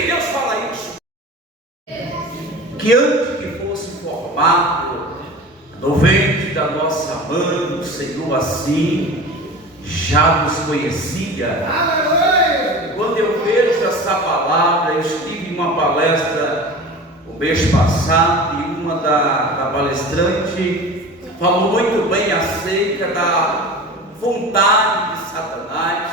que Deus fala isso? Que antes que fosse formado no ventre da nossa mãe, o Senhor assim já nos conhecia. Quando eu vejo essa palavra, eu estive em uma palestra o mês passado e uma da palestrante falou muito bem acerca da vontade de Satanás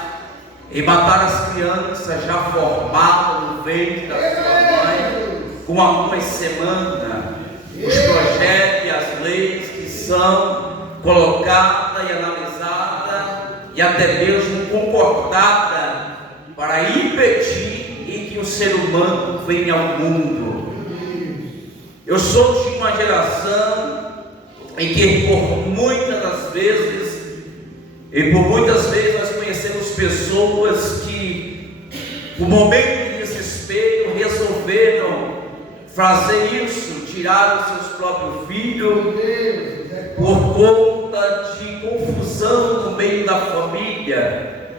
em matar as crianças já formadas no ventre da sua mãe, com algumas semanas, os projetos e as leis que são colocadas e analisadas e até mesmo concordadas para impedir em que o ser humano venha ao mundo. Eu sou de uma geração em que por muitas vezes nós conhecemos pessoas que, no momento de desespero, resolveram fazer isso, tirar os seus próprios filhos por conta de confusão no meio da família,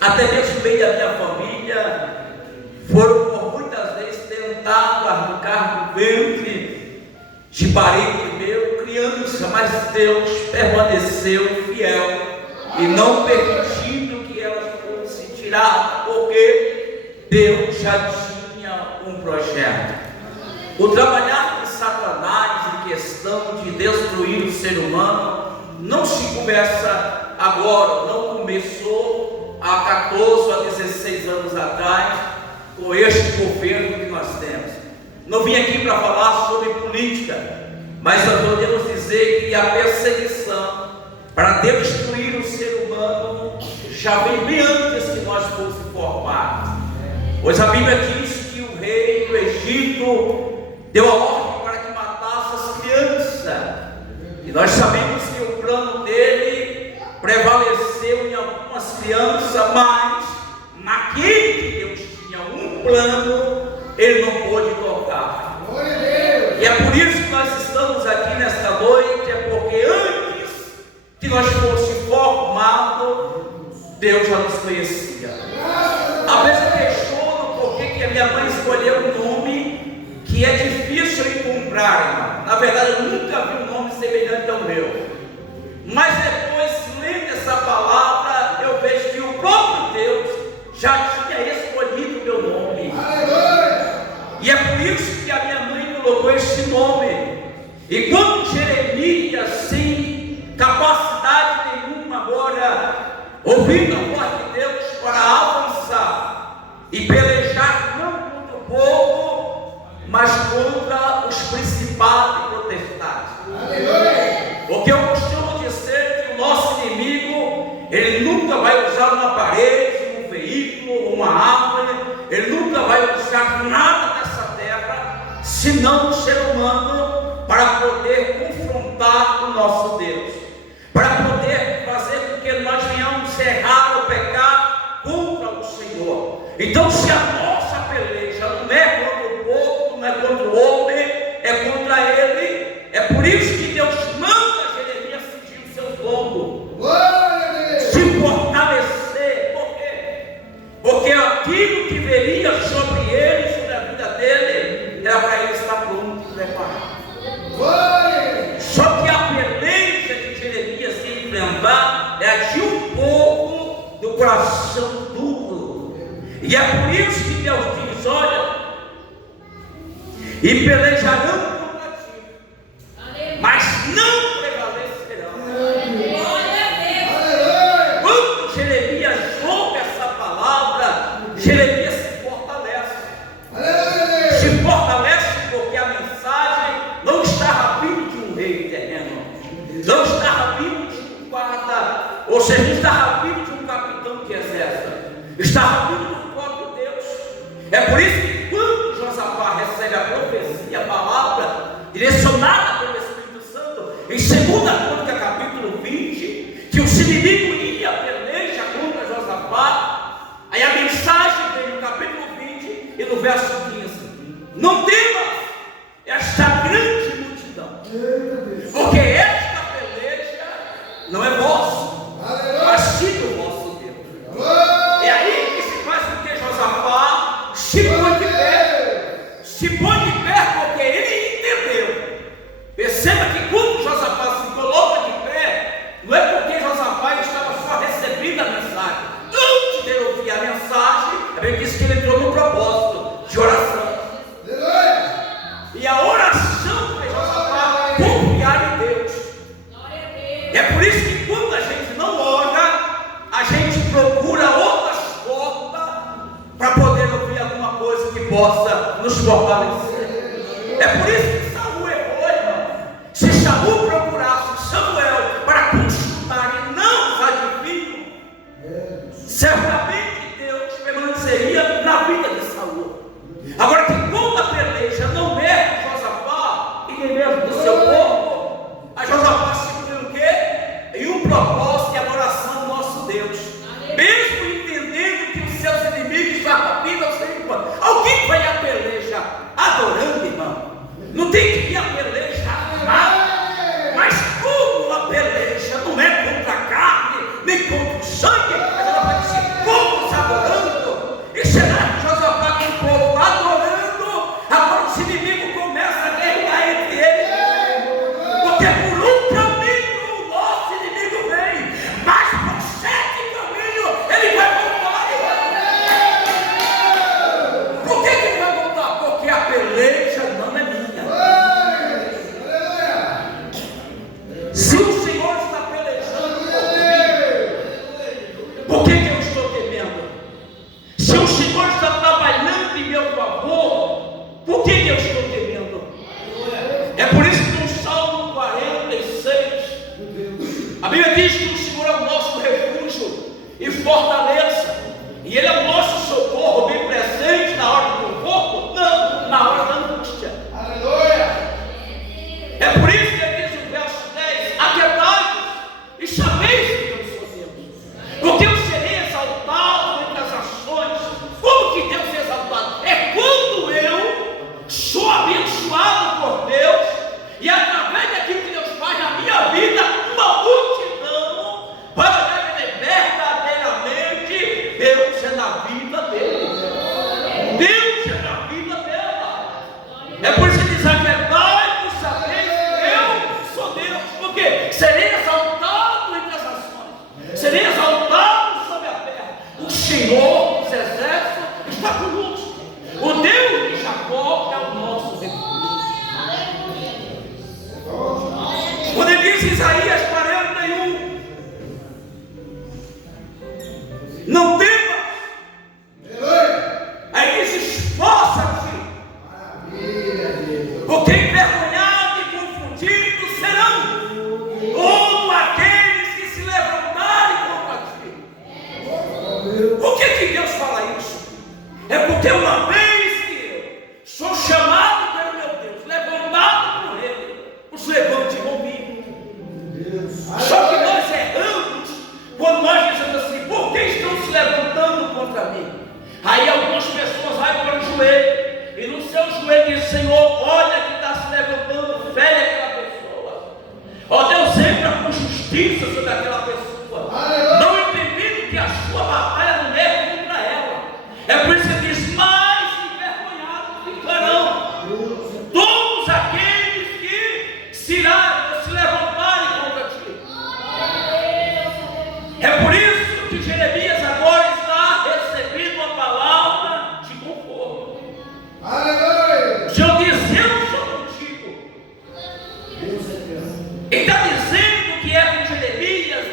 até mesmo no meio da minha família, foram por muitas vezes tentado arrancar do ventre de parente meu criança, mas Deus permaneceu fiel e não permitindo que elas fossem tiradas, porque Deus já tinha um projeto. O trabalhar de Satanás em questão de destruir o ser humano não se começa agora, não começou há 14 a 16 anos atrás com este governo que nós temos. Não vim aqui para falar sobre política, mas nós podemos dizer que a perseguição para destruir o ser humano já vem bem antes que nós fôssemos formados. Pois a Bíblia diz que o rei do Egito deu a ordem para que matasse as crianças, e nós sabemos que o plano dele prevaleceu em algumas crianças, mas naquele que Deus tinha um plano, ele não pôde tocar. E é por isso que nós estamos aqui nesta noite, é porque antes que nós fôssemos formados, Deus já nos conhecia. Às vezes eu questiono por que a minha mãe escolheu um nome que é difícil encontrar, irmão. Na verdade, eu nunca vi um nome semelhante ao meu. Mas depois, lendo essa palavra, eu vejo que o próprio Deus já tinha escolhido o meu nome. E é por isso que a minha mãe colocou este nome. E quando Jeremias, sem capacidade nenhuma agora, ouvindo a voz de Deus para avançar e pelejar não contra o povo, mas contra os principados e potestades. Porque eu costumo dizer que o nosso inimigo, ele nunca vai usar uma parede, um veículo, uma árvore, ele nunca vai usar nada nessa terra, senão o ser humano, para poder confrontar o nosso Deus, para poder fazer com que nós venhamos errar ou pecar contra o Senhor. Então, se a nossa peleja não é contra o povo, não é contra o homem, é contra ele. É por isso que Deus manda Jeremias sentir os seus lombos, se fortalecer. Por quê? Porque aquilo que viria sobre ele, sobre a vida dele, era para ele estar pronto, preparado. Só que a peleja de Jeremias se enfrentar é de um povo do coração duro. E é por isso que Deus diz: olha, e pelejarão contra ti, mas não prevalecerão. Quando Jeremias ouve essa palavra, Jeremias se fortalece. Se fortalece porque a mensagem não estava vindo de um rei terreno, não estava vindo de um guarda, ou seja, não estava vindo de um capitão de exército, estava vindo do próprio Deus. É por isso que quando Josafá recebe a profecia, a palavra direcionada pelo Espírito Santo, em 2 Crônicas capítulo 20, que o inimigo ia peleja contra Josafá, aí a mensagem vem no capítulo 20 e no verso 15: não temas esta grande multidão, porque esta peleja não é vossa, mas sim do vosso Deus. É aí que se faz com que Josafá se põe de pé É por isso que quando a gente não ora, a gente procura outras portas para poder ouvir alguma coisa que possa nos fortalecer. É por isso que Saul errou, irmão. Se Saul procurasse Samuel para consultar e não os adivinhos, certamente Deus permaneceria na vida de Saul. Agora, que quando a peleja não é de Josafá e nem mesmo do seu povo, a Josafá se cumpriu o quê? Em um propósito de adoração ao nosso Deus, mesmo entendendo que os seus inimigos estavam vindo ao seu encontro. Alguém vai a peleja adorando, irmão? Não tem que ir a peleja armado, mas como a peleja não é contra a carne, nem contra o sangue, mas ela vai dizer, como os adorando? E será que Josafá com o povo adorando, agora os inimigos começam a guerrear entre eles? Porque por um caminho o nosso inimigo vem, mas por 7 caminhos ele vai voltar. Por que ele vai voltar? Porque a peleja não é minha. Se o Senhor está pelejando comigo, por que eu estou temendo? Se o Senhor está trabalhando em meu favor, por que eu estou temendo? É por isso que no Salmo 46, a Bíblia diz que o Senhor é o nosso refúgio e fortaleza, e Ele é o nosso socorro, bem presente na hora do conforto, não, na hora da angústia. É por isso que ele diz no verso 10, aquietai-vos e sabeis que eu sou Deus, porque eu serei exaltado entre as nações. Como que Deus é exaltado? É quando eu sou abençoado por Deus, e através daquilo que Deus faz na minha vida, uma multidão para olhar verdadeiramente, Deus é na vida dele, Deus é na vida dela. É por isso que diz, aquietai-vos, sabeis que eu sou Deus, porque serei exaltado entre as nações, serei exaltado sobre a terra. O Senhor dos exércitos está conosco, o Deus de Jacó é o nosso refúgio. Quando ele diz em Isaías 41, não temas, aí diz, esforça-te, porque envergonhado e confundido serão todos aqueles que se levantarem contra ti. Por que Deus fala isso? É porque uma vez que eu sou chamado pelo meu Deus, levantado por Ele, os levante comigo. Só que nós erramos quando nós dizemos assim, por que estão se levantando contra mim? Aí algumas pessoas vai para o joelho, e no seu joelho diz, Senhor, olha que está se levantando, fere aquela pessoa. Ó Deus, entra com justiça sobre aquela pessoa, não entendendo que a sua batalha não é contra ela. É por isso que diz, mais envergonhados ficarão todos aqueles que se levantarem contra ti. É por isso que Jeremias agora está recebendo uma palavra de conforto. Senhor diz, eu sou contigo. Ele está dizendo que é com Jeremias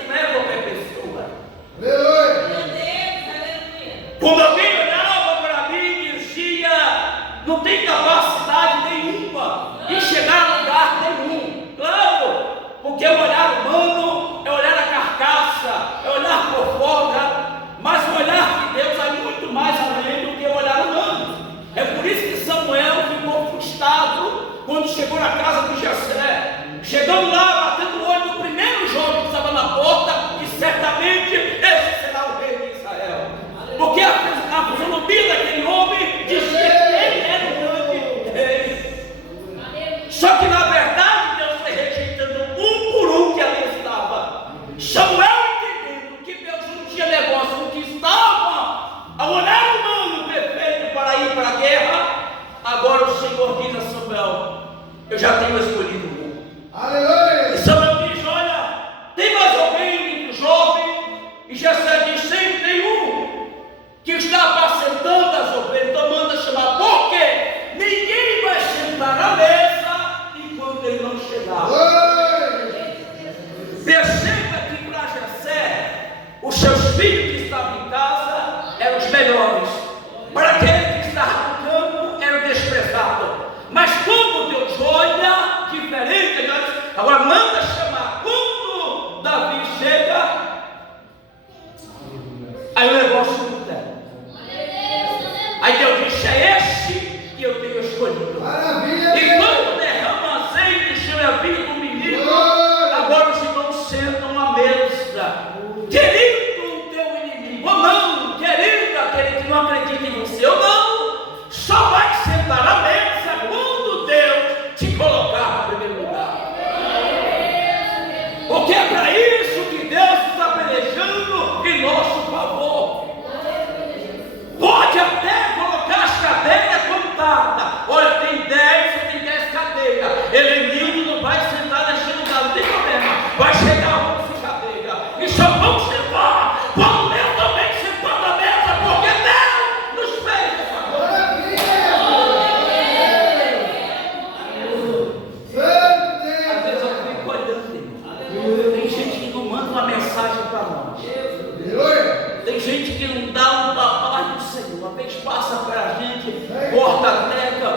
gente que não dá uma paz do Senhor. Uma vez passa para a gente, corta a treca,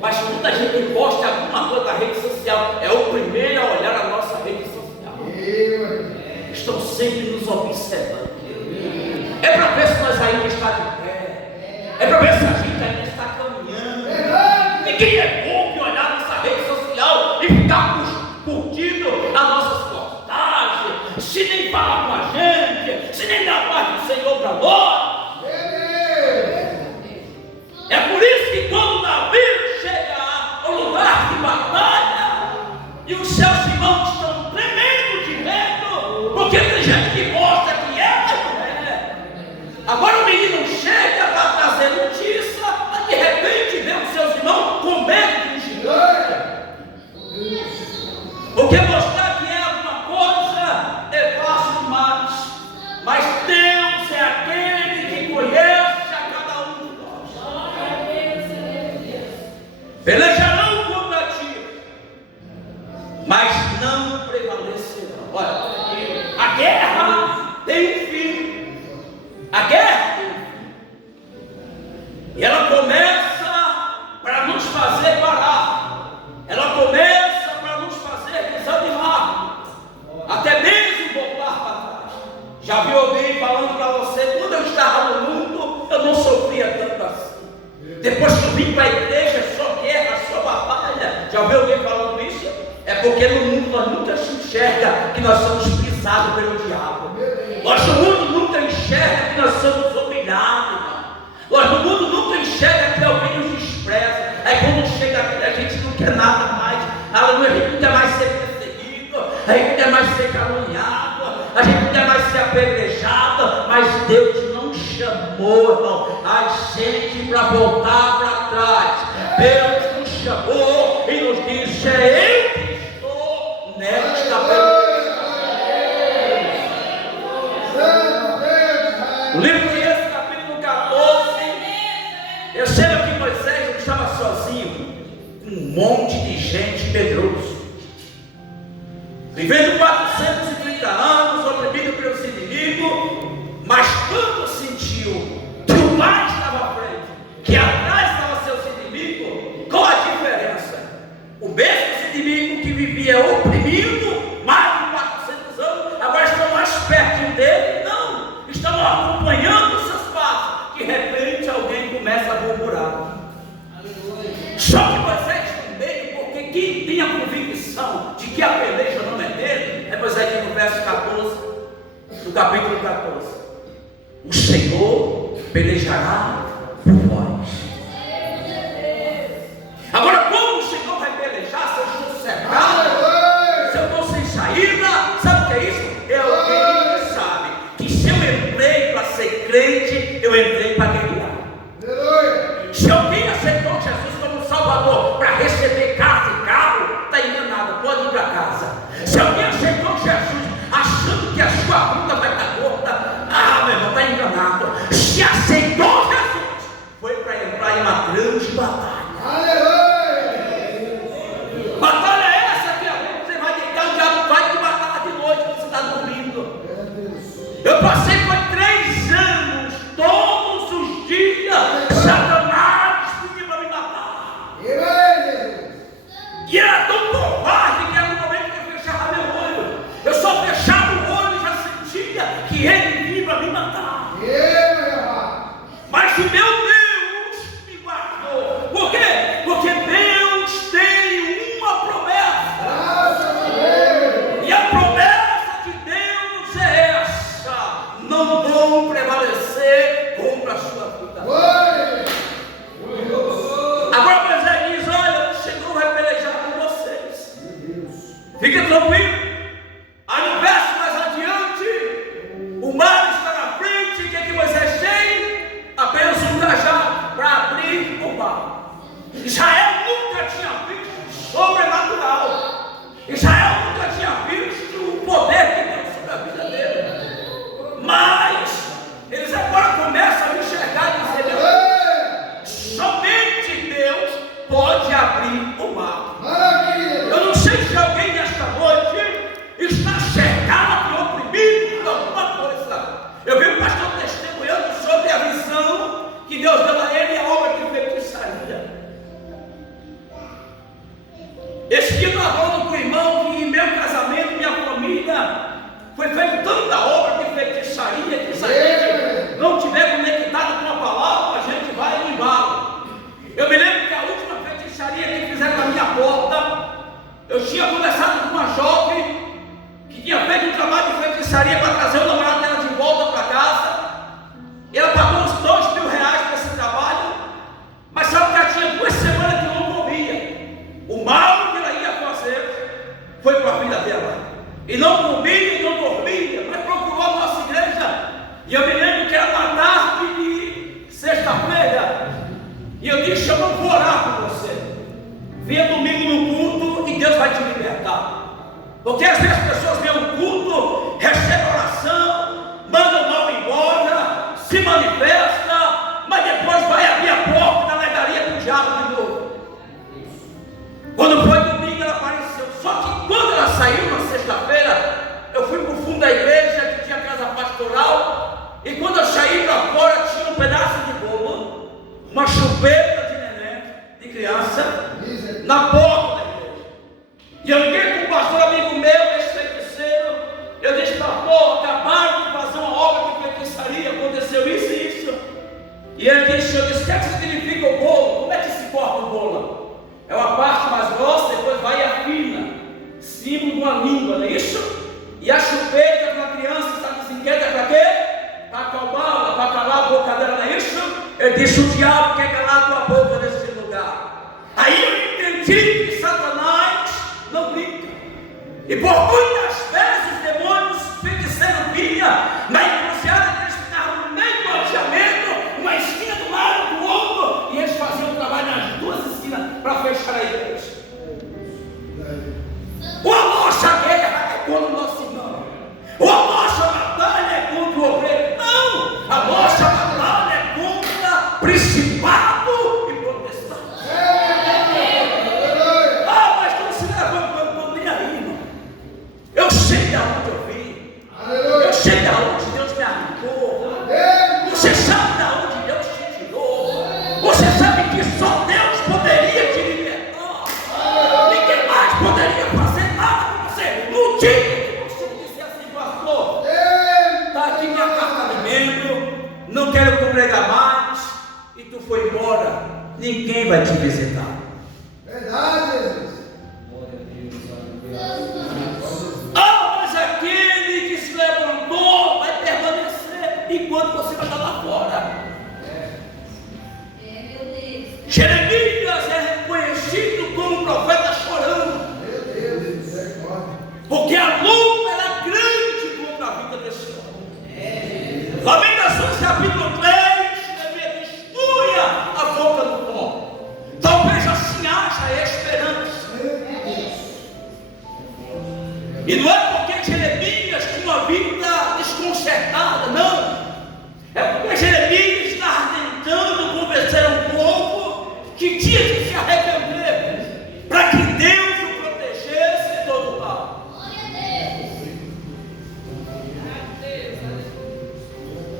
mas muita gente posta alguma coisa na rede social, é o primeiro a olhar a nossa rede social. Estão sempre nos observando. É para ver se nós ainda estamos de pé. É para ver se a gente ainda está caminhando. Ninguém é bom que olhar a nossa rede social e ficar curtindo as nossas postagens, se nem falar com a gente, se nem dar a paz do Senhor para nós. É por isso que quando Davi chega ao lugar de batalha e os seus irmãos estão tremendo de medo, porque tem gente que mostra que é, mas não é. Agora o menino chega para trazer notícia, mas de repente vê os seus irmãos com medo de um gigante. Porque mostrar que é alguma coisa é fácil demais, mas Deus é aquele que conhece a cada um de nós. Pelejarão contra ti, mas não prevalecerão. Olha, a guerra tem um fim. A guerra tem um fim. E ela começa para nos fazer parar. Ela começa para nos fazer desanimar, até mesmo voltar para trás. Já viu alguém falando para você: quando eu estava no mundo, eu não sofria tanto assim. Depois que eu vim para a igreja, só guerra, só batalha. Já viu alguém falando isso? É porque no mundo nós nunca se enxerga que nós somos pisados pelo diabo. Nós no mundo nunca enxerga que nós somos humilhados. Nós no mundo nunca enxerga que alguém nos despreza. Aí quando chega aqui, a gente não quer nada mais. A gente não quer mais ser perseguido, a gente não quer mais ser caluniado, a gente não quer mais ser apedrejado. Mas Deus não chamou, irmão, a gente para voltar para trás. Deus nos chamou e nos disse: é eu que estou nesta peleja. O livro de Êxodo, capítulo 14, perceba que Moisés não estava sozinho, com um monte de gente medroso, vivendo 430 anos, oprimido pelos inimigos. Mas quando sentiu que o mar estava à frente, que atrás estavam seus inimigos, qual a diferença? O mesmo inimigo que vivia oprimido mais de 400 anos, agora estão mais perto dele. Não, estão acompanhando os seus passos. De repente alguém começa a murmurar. Só que Moisés tem medo, porque quem tem a convicção de que a peleja não é dele, é Moisés aqui no verso 14, do capítulo 14: o Senhor pelejará por vós. Agora, como o Senhor vai pelejar se eu estou cercado, se eu estou sem saída? Sabe o que é isso? É alguém que sabe que se eu entrei para ser crente, eu entrei para guerrear. Se alguém aceitou Jesus como Salvador para receber casa e carro, está enganado, pode ir para casa. Se alguém aceitou Jesus achando que a sua fruta vai estar gorda, meu irmão, está enganado. Se aceitou Jesus, foi para entrar em uma grande batalha. Batalha é essa que você vai deitar, o diabo vai te matar de noite quando você está dormindo. Eu passei por 3 anos, todos os dias, Satanás pediu para me matar. E era tão covarde que era no momento que eu fechava meu olho. Eu só fechava o olho e já sentia que ele vinha para me matar. Mas o meu Deus me guardou. Por quê? Porque Deus tem uma promessa. E a promessa de Deus é essa: não vão prevalecer contra a sua vida. Agora Moisés diz: olha, o Senhor vai pelejar com vocês. Fique tranquilo. Aí no verso mais adiante, o mar está na frente. O que é que Moisés tem? Apenas um cajado para abrir o mar. Israel nunca tinha visto sobrenatural. Israel nunca tinha visto o poder de Deus sobre a vida dele. Mas eles agora começam a enxergar e dizer: somente Deus pode abrir o mar. Eu não sei se alguém nesta noite família foi feita tanta obra de feitiçaria que se a gente não tiver conectado com a palavra, a gente vai no embalo. Eu me lembro que a última feitiçaria que fizeram na minha porta, eu tinha conversado com uma jovem que tinha feito um trabalho de feitiçaria para trazer o namorado dela de volta para casa. E ela pagou uns R$2.000 para esse trabalho, mas sabe que ela tinha 2 semanas que não comia. O mal que ela ia fazer foi para a vida dela. E não comia e não dormia, mas procurou a nossa igreja. E eu me lembro que era uma tarde de sexta-feira. E eu disse: eu não vou orar por você. Venha domingo no culto e Deus vai te libertar. Porque às vezes as pessoas vêm o culto, recebem oração, mandam o mal embora, se manifesta, mas depois vai abrir a porta da legaria do diabo de novo. Quando foi domingo ela apareceu. Só que quando ela saiu na sexta-feira, eu fui para o fundo da igreja que tinha casa pastoral. E quando eu saí para fora, tinha um pedaço de bolo, uma chupeta de neném, de criança, na porta da igreja. E eu liguei com um pastor amigo meu, esse feiticeiro. Eu disse: pastor, acabaram de fazer uma obra de feitiçaria, aconteceu isso e isso. E ele disse: o que significa o bolo? Como é que se corta o bolo? É uma parte mais grossa, depois vai e afina, símbolo de uma língua, não é isso? E a chupeta para a criança, sabe assim, quer para quê? Para acalmá-la, para calar a boca dela, não é isso? Ele disse: o diabo quer calar a tua boca nesse lugar. Aí eu entendi que Satanás não brinca. E por muitas vezes os demônios feiticeiros vinham na encruzilhada, que eles ficavam no meio do loteamento, uma esquina do lado do outro, e eles faziam o trabalho nas 2 esquinas para fechar a igreja. A nossa guerra é contra o nosso irmão. A nossa batalha é contra o obreiro. Não! A nossa batalha é contra principado e potestade. Mas não se leva, eu nem aí, irmão. Eu sei de onde eu vim. Eu sei de onde Deus me arrancou. Você sabe de onde Deus te tirou. Você sabe que só Deus poderia te libertar. Ninguém mais poderia fazer nada com você. No dia que você disse assim: pastor, está aqui minha carta de membro, não quero congregar mais, e tu foi embora, ninguém vai te visitar. Verdade, Jesus. Mas aquele que se levantou vai permanecer enquanto você vai estar lá fora. Jeremias é reconhecido como profeta chorando, porque a luta era grande contra a vida desse homem. Lamentações capítulo 3, Jeremias destrua a boca do pó. Talvez assim haja esperança. E não é porque Jeremias tinha uma vida desconcertada, não. É porque Jeremias estava tentando convencer um povo que tinha que se arrepender, para que Deus o protegesse de todo mal.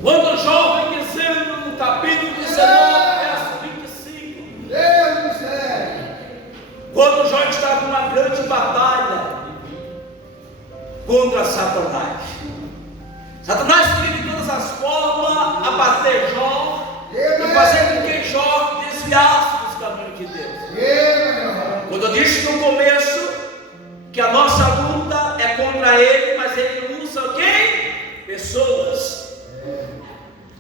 Quando o jovem dizendo no capítulo 19, verso 25, Deus do céu. quando o jovem estava numa grande batalha contra Satanás. Satanás queria de todas as formas abater Jó e fazer com que Jó desviasse dos caminhos de Deus. Quando eu disse no começo que a nossa luta é contra ele, mas ele usa quem? Pessoas.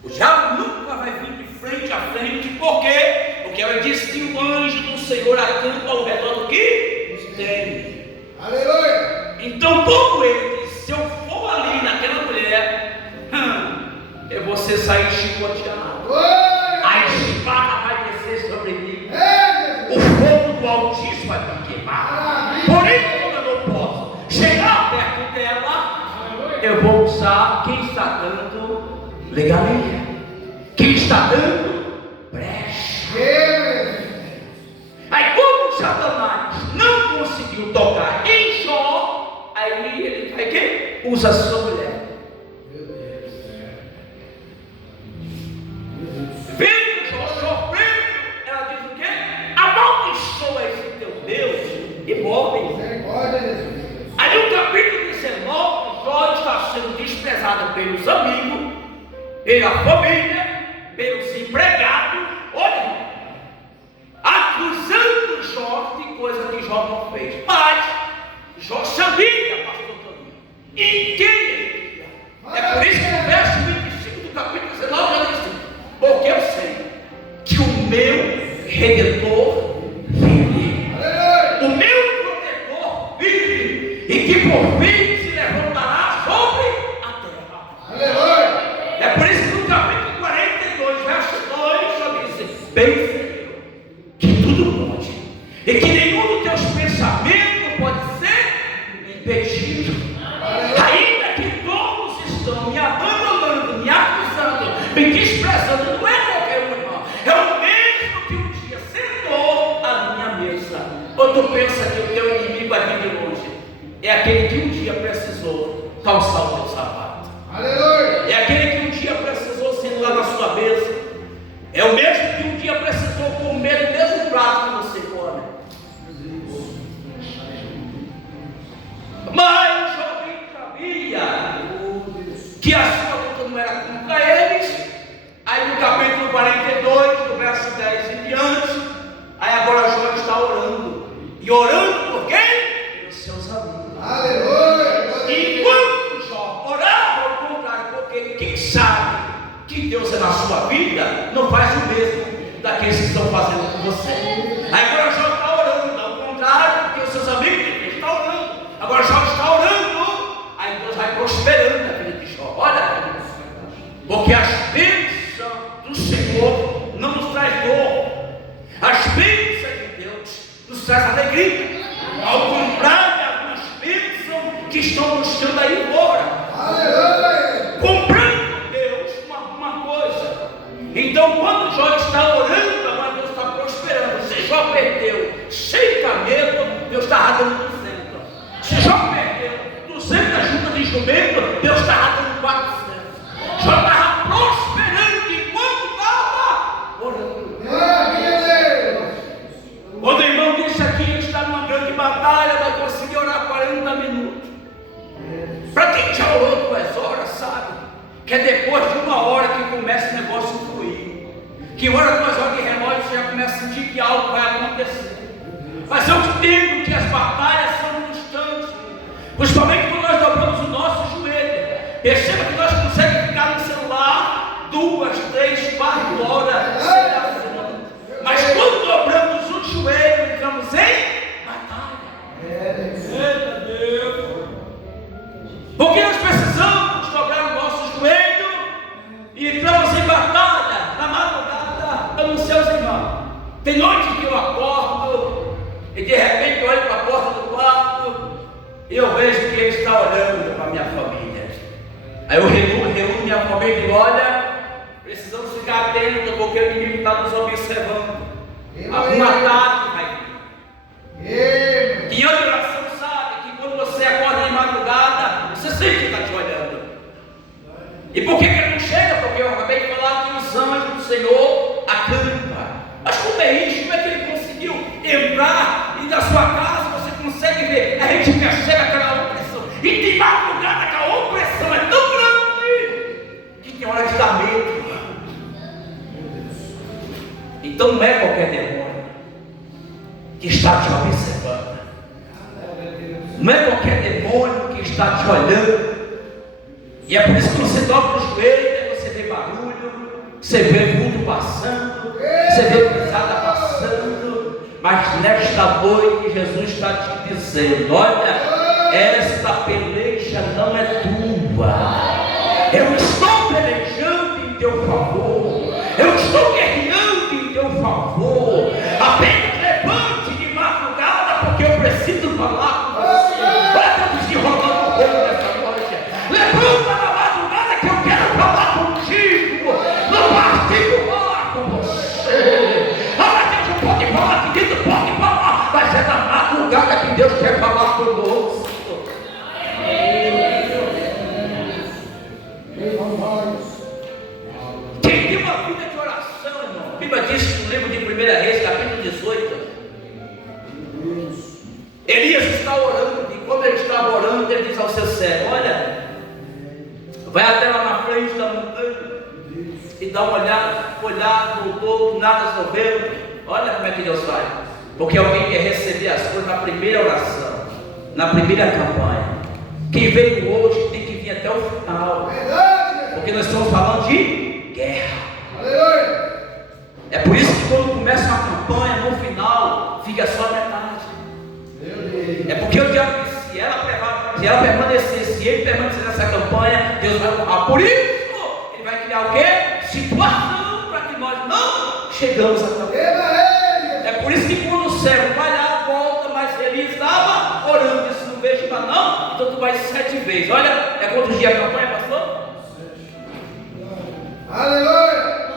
O diabo nunca vai vir de frente a frente, por quê? Porque ela disse que o anjo do Senhor acampa ao redor do que? Os teme. Aleluia. Então, como ele disse: se eu for ali naquela mulher, eu vou ser sair chicoteado, a espada vai descer sobre mim, o fogo do Altíssimo vai me queimar. Porém, como eu não posso chegar perto dela, eu vou usar quem está dando legalia, quem está dando brecha. Aí, como Satanás não conseguiu tocar em Jó, aí ele vai que usa a sua mulher. Vendo Jó sofrendo, ela diz o quê? Amaldiçoa esse teu Deus e morre. Misericórdia, Jesus. Aí no capítulo 19, pelos amigos, pela família, pelos empregados, olha, acusando Jó de coisa que Jó não fez. Mas Jó sabia, pastor Toninho, em quem ele queria. É por isso que no verso 25 do capítulo 19 já diz: porque eu sei que o meu Redentor vive, o meu protetor vive, e que por fim se levantará sobre a terra. Aleluia. É por isso que no capítulo 42, verso 2, só diz: bem sei que tudo pode, e que nenhum dos teus pensamentos pode ser impedido. Ainda que todos estão me abandonando, me acusando, me desprezando, não é qualquer um, irmão, é o mesmo que um dia sentou à minha mesa. Ou tu pensa que o teu inimigo vai vir de longe? É aquele que um dia precisou calçar o teu sapato. Aleluia. É aquele que um dia precisou sentar na sua mesa. É o mesmo que um dia precisou comer o mesmo prato que você come. Mas o jovem sabia que a sua luta não era contra eles. Aí no capítulo 42, do verso 10 em diante, aí agora Jó está orando. E orando por quem? Pelos seus amigos. Aleluia. E enquanto Jó orava ao contrário, porque quem sabe que Deus é na sua vida, não faz o mesmo daqueles que estão fazendo com você. Aí agora Jó está orando, ao contrário, porque os seus amigos estão orando. Agora Jó está orando, aí Deus vai prosperando aquele que Jó. Olha, porque as bênçãos do Senhor não nos traz dor. As bênçãos de Deus nos traz alegria. Ao contrário, algumas bênçãos que estão buscando aí fora. Aleluia. Comprando Deus uma coisa. Então quando Jó está orando, agora Deus está prosperando. Se Jó perdeu 100 camelos, Deus está dando 200. Se Jó perdeu 200 juntas de jumento, Deus está dando 400. Jó estava prosperando enquanto estava orando. Quando o irmão disse aqui, ele está numa grande batalha, vai conseguir orar 40 minutos. Para quem já orou 2 horas, sabe que é depois de 1 hora que começa o negócio a fluir. Que ora 2 horas de relógio, você já começa a sentir que algo vai acontecer. Mas eu entendo que as batalhas são constantes, principalmente quando nós dobramos o nosso joelho. Perceba que nós conseguimos ficar no celular 2, 3, 4 horas. Mas quando dobramos o joelho, entramos em batalha. Eita Deus! Porque nós precisamos dobrar o nosso joelho e entramos em batalha na madrugada. Eu não sei os irmãos. Tem noite que eu acordo e de repente eu olho para a porta do quarto e eu vejo que ele está olhando para a minha família. Aí eu reúno minha família e digo: olha, precisamos ficar atentos porque o inimigo está nos observando. Algum ataque vai vir. Quem anda em oração sabe que quando você acorda de madrugada, você sempre está te olhando. E por que ele não chega? Porque eu acabei de falar que os anjos do Senhor acampam. Mas como é isso? Como é que ele conseguiu entrar e da sua casa você consegue ver? A gente percebe aquela opressão. E de madrugada que a opressão é tão grande que tem hora de dar medo. Então não é qualquer demônio que está te observando. Não é qualquer demônio que está te olhando. E é por isso que você dobra o joelho, você vê barulho, você vê vulto passando, você vê pisada passando. Mas nesta noite Jesus está te dizendo: olha, esta peleja não é tua. Eu estou pelejando em teu favor. Eu estou guerreando em teu favor. Apenas levante de madrugada, porque eu preciso falar com você. Vai desenrolando o rolo nessa noite. Levanta na madrugada que eu quero falar contigo. Não particular com você. Ah, Deus não pode falar, que Deus pode falar, mas é na madrugada que Deus quer falar conosco. Quem tem uma vida de oração, irmão, a Bíblia diz no livro de 1 Reis, capítulo 18, Elias está orando, e quando ele estava orando, ele diz ao seu servo: olha, vai até lá ele dá uma olhada, voltou, nada resolveu. Olha como é que Deus faz. Porque alguém quer receber as coisas na primeira oração, na primeira campanha. Quem veio hoje tem que vir até o final. Porque nós estamos falando de guerra. Aleluia. É por isso que quando começa uma campanha, no final, fica só a metade. É porque o diabo disse, se ela permanecer, se ele permanecer nessa campanha, Deus vai honrar. Por isso, ele vai criar o quê? Situação para que nós não chegamos a campanha. É por isso que quando o servo vai lá, volta, mas ele estava orando, disse, não vejo ainda não, então tu vai 7 vezes. Olha, é quantos dias a campanha, pastor? Aleluia.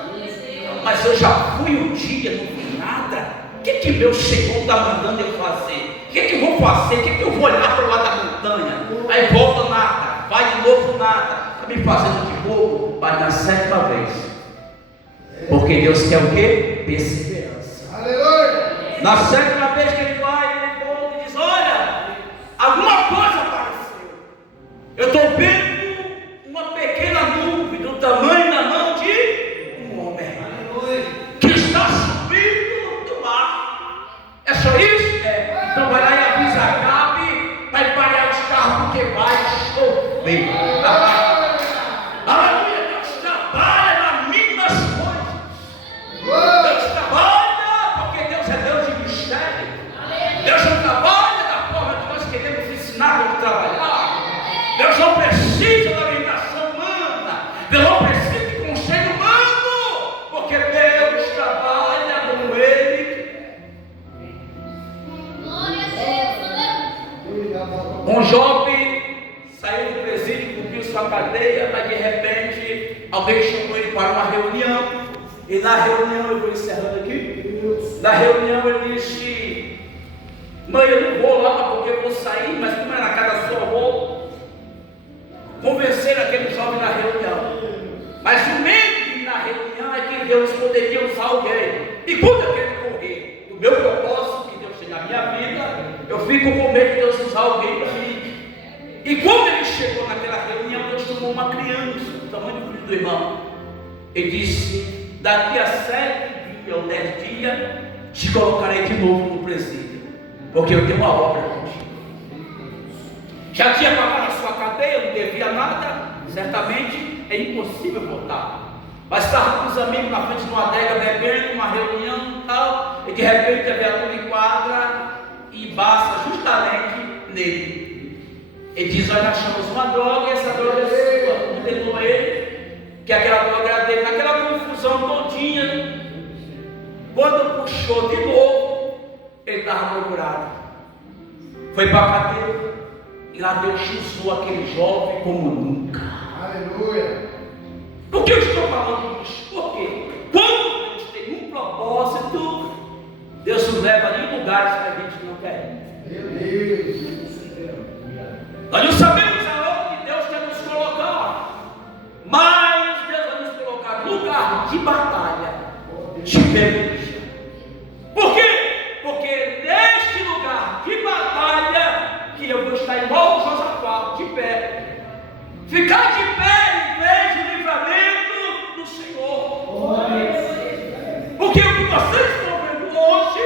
Mas eu já fui um dia, não vi nada. O que meu Senhor está mandando eu fazer? O que eu vou fazer? O que eu vou olhar para o lado da montanha? Aí volta nada, vai de novo nada. Está me fazendo de bobo? Vai na 7ª vez. Porque Deus quer o quê? Perseverança. Aleluia. Na 7ª vez que ele vai, ele volta e diz, olha, alguma coisa apareceu. Eu estou vendo uma pequena nuvem do tamanho da mão de um homem, que está subindo do mar. É só isso? É. Então vai lá e avisa Acabe, vai parar os carros porque vai chover. Aleluia, Deus trabalha na mim das coisas. Deus trabalha porque Deus é Deus de mistério. Deus não trabalha da forma que nós queremos ensinar como trabalhar. Deus não precisa da orientação humana. Deus não precisa de conselho humano, porque Deus trabalha como Ele quer. Um jovem saiu do presídio, cumpriu sua cadeia, mas de repente alguém chamou ele para uma reunião. E na reunião, eu vou encerrando aqui. Na reunião ele disse, mãe, eu não vou lá porque eu vou sair, mas como é na casa sua, eu vou convencer aquele jovem na reunião. Mas o medo na reunião é que Deus poderia usar alguém. E quando eu quero correr do meu propósito, que Deus tem na minha vida, eu fico com medo de Deus usar alguém para mim. E quando ele chegou naquela reunião, Deus tomou uma criança, do tamanho do filho do irmão. Ele disse, daqui a 7 dias ou 10 dias, te colocarei de novo no presídio, porque eu tenho uma obra contigo. Já tinha pagado a sua cadeia, não devia nada, certamente é impossível voltar. Mas estava com os amigos na frente de uma adega bebendo, uma reunião e tal, e de repente a viatura enquadra e basta justamente nele. Ele diz, nós achamos uma droga e essa droga é sua. Condenou ele, que aquela droga era dele. Naquela confusão todinha, quando puxou de novo, ele estava procurado. Foi para a cadeia e lá Deus usou aquele jovem como nunca. Aleluia. Por que eu estou falando isso? Porque quando Deus tem um propósito, Deus nos leva em lugares que a gente não quer ir. Meu Deus. Nós não sabemos aonde Deus quer nos colocar, mas Deus vai nos colocar no lugar de batalha, de peleja. Por quê? Porque neste lugar de batalha que eu vou estar igual o Josafá, de pé. Ficar de pé em vez do livramento do Senhor. Porque o que vocês estão vendo hoje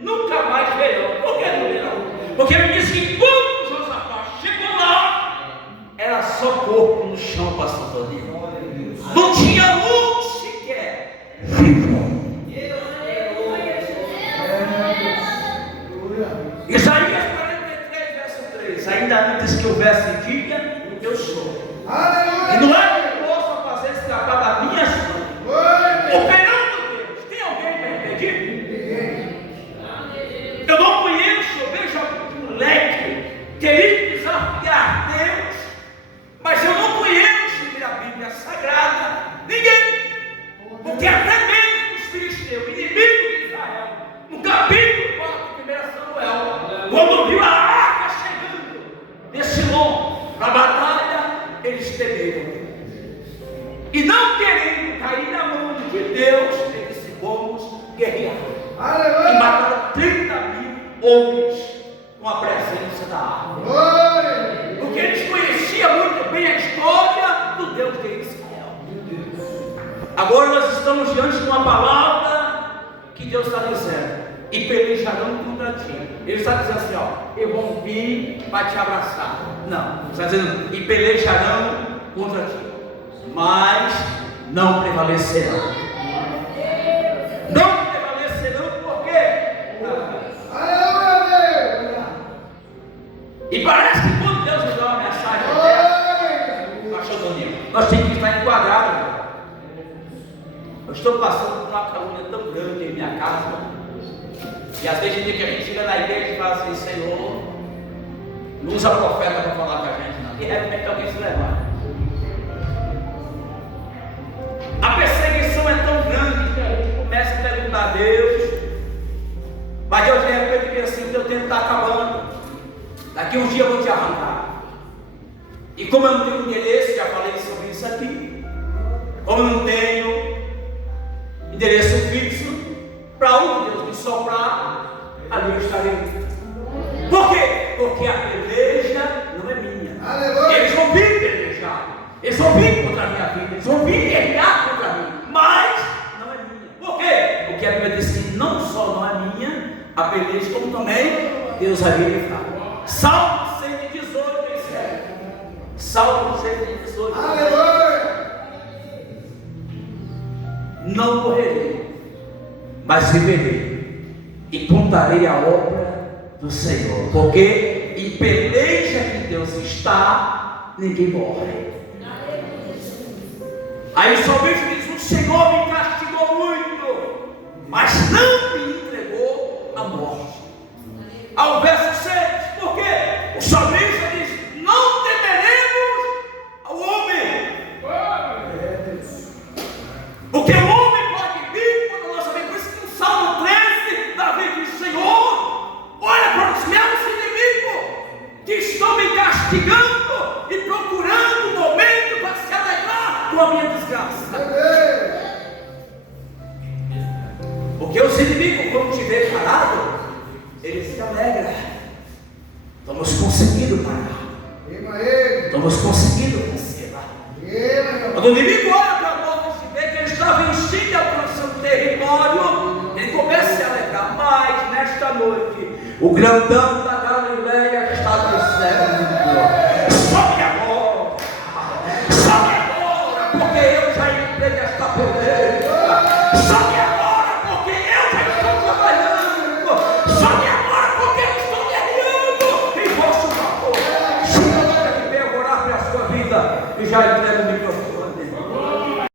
nunca mais verão. Por que não verão? Porque ele disse que quando Josafá chegou lá, era só corpo no chão, pastor Toninho. Não tinha um sequer vivo. Isaías 43, verso 3. Ainda antes que houvesse dia, eu sou. Aleluia. E não é que eu possa fazer escapar da minha mão. Operando Deus. Tem alguém para impedir? Eu não conheço, eu vejo algum moleque querendo desafiar Deus, mas eu não conheço a Bíblia Sagrada ninguém. Porque até mesmo os filisteus, inimigos de Israel, no capítulo 4 de 1 Samuel, quando viu a arca chegando desse longe para a batalha, eles temeram. E não querendo cair na mão de Deus, eles se vamos guerrear. E mataram 30.000 homens com a presença da arma. Porque eles conheciam muito bem a história do Deus de Israel. Agora, estamos diante de uma palavra que Deus está dizendo: e pelejarão contra ti. Ele está dizendo assim, ó, eu vou vir para te abraçar. Não, ele está dizendo, e pelejarão contra ti, mas não prevalecerão. Não prevalecerão por quê? Aleluia, E parece que quando Deus nos dá uma mensagem dessa, pastor Toninho, nós temos que estar enquadrados. Eu estou passando por uma calúnia tão grande em minha casa. E às vezes tem que a gente chega na igreja e fala assim: Senhor, não usa profeta para falar com a gente, não. E de repente alguém se levanta. A perseguição é tão grande que a gente começa a perguntar a Deus, mas Deus de repente diz assim: o teu tempo está acabando, daqui uns dias eu vou te arrancar. E como eu não tenho endereço, já falei sobre isso aqui, como eu não tenho endereço fixo, para onde Deus me soprar, ali eu estarei. Por quê? Porque a peleja não é minha. Aleluia. Eles vão vir pelejar, eles vão vir contra a minha vida, eles vão vir guerrear contra mim, mas não é minha. Por quê? Porque a Bíblia diz que não só não é minha a peleja, como também Deus vai livrar. Salmo 118, Salmo 118. aleluia. Não morrerei, mas viverei e contarei a obra do Senhor, porque em peleja que Deus está, ninguém morre. Aí o salmista diz: o Senhor me castigou muito, mas não me entregou à morte. Ao verso 6, por quê? O salmista diz: não temeremos ao homem, porque o homem pode vir quando a nossa vida. Por isso que no Salmo 13, Davi diz: Senhor, olha para os meus inimigos que estão me castigando e procurando um momento para se alegrar com a minha desgraça. Porque os inimigos, quando te verem parado, eles se alegram. Estamos conseguindo parar, estamos conseguindo vencer. Quando o inimigo olha para nós e vê que ele está vencido e alcançando o território, ele começa a se alegrar. Mas nesta noite, o grandão da Galileia está dizendo: sobe agora, porque eu já entrei esta peleja. Sobe agora, porque eu já estou trabalhando. Sobe agora, porque eu estou guerreando em vosso favor. Se eu não quero ver, eu vou orar para a sua vida e já entrego